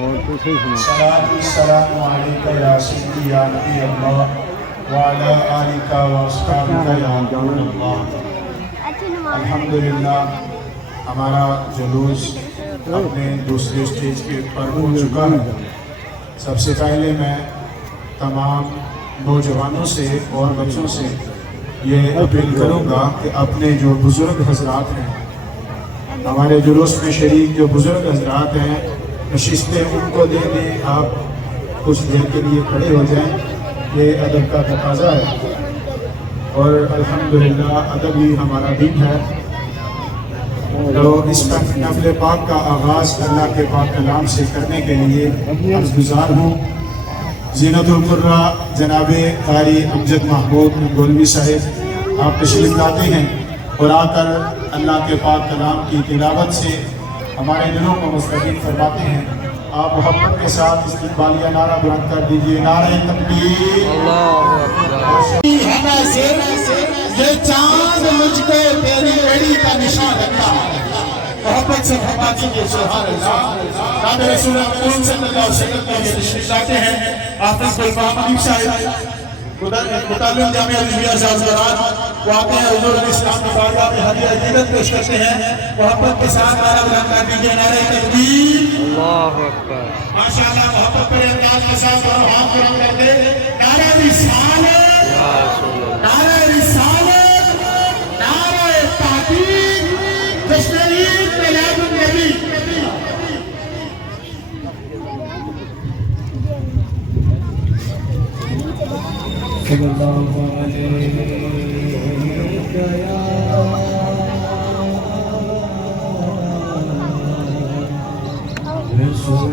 السلام علیکم یا سیدی یا نبی اللہ وعلی آلک و اصحابک یا رسول اللہ۔ الحمدللہ ہمارا جلوس اپنے دوسرے اسٹیج کے اوپر پہنچ چکا ہے۔ سب سے پہلے میں تمام نوجوانوں سے اور بچوں سے یہ اپیل کروں گا کہ اپنے جو بزرگ حضرات ہیں، ہمارے جلوس میں شریک جو بزرگ حضرات ہیں، نشستیں ان کو دے دیں، آپ کچھ دیر کے لیے کھڑے ہو جائیں، یہ ادب کا تقاضا ہے اور الحمدللہ ادب ہی ہمارا دین ہے۔ تو اس وقت نفل پاک کا آغاز اللہ کے پاک کلام سے کرنے کے لیے عرض گزار ہوں۔ زینت القرہ جناب قاری امجد محمود گولوی صاحب آپ تشریف لاتے ہیں اور آ کر اللہ کے پاک کلام کی تلاوت سے ہمارے دلوں کو مستقبل فرماتے ہیں۔ آپ محبت کے ساتھ استقبالیہ نعرہ بلند کر دیجئے، نعرہ تکبیر۔ یہ چاند مجھ کو تیری بیڑی کا نشان رکھتا ہے، محبت سے فرما دیجئے سبحان اللہ۔ نام رسول اکرم صلی اللہ علیہ وسلم کے تشریف لاتے ہیں حافظ گلفام حبیب صاحب، متعلم جامعہ رضویہ شاہزادان، وہ آتے ہیں حضور علیہ السلام کی بارگاہ میں ہدیہ عقیدت پیش کرتے ہیں۔ محبت کے ساتھ نعرہ بلند کر دیجئے، نعرہ تکبیر۔ اللہ اکبر، ماشاءاللہ محبت پر انداز کے ساتھ اور ہاتھ بلند کر دے، نعرہ رسالت، نعرہ رسالت، نعرہ تحقیق، جشن عید میلاد النبی۔ صلی اللہ علیہ رسول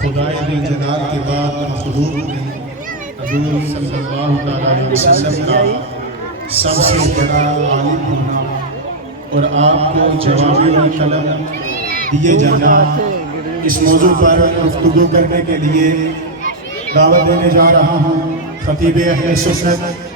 خدائے جلال کے بعد مخلوق میں حضور صلی اللہ علیہ وسلم کا سب سے بڑا عالم ہونا اور آپ کو جوابِ کلم دیے جانا، اس موضوع پر گفتگو کرنے کے لیے دعوت دینے جا رہا ہوں خطیب اہل سنت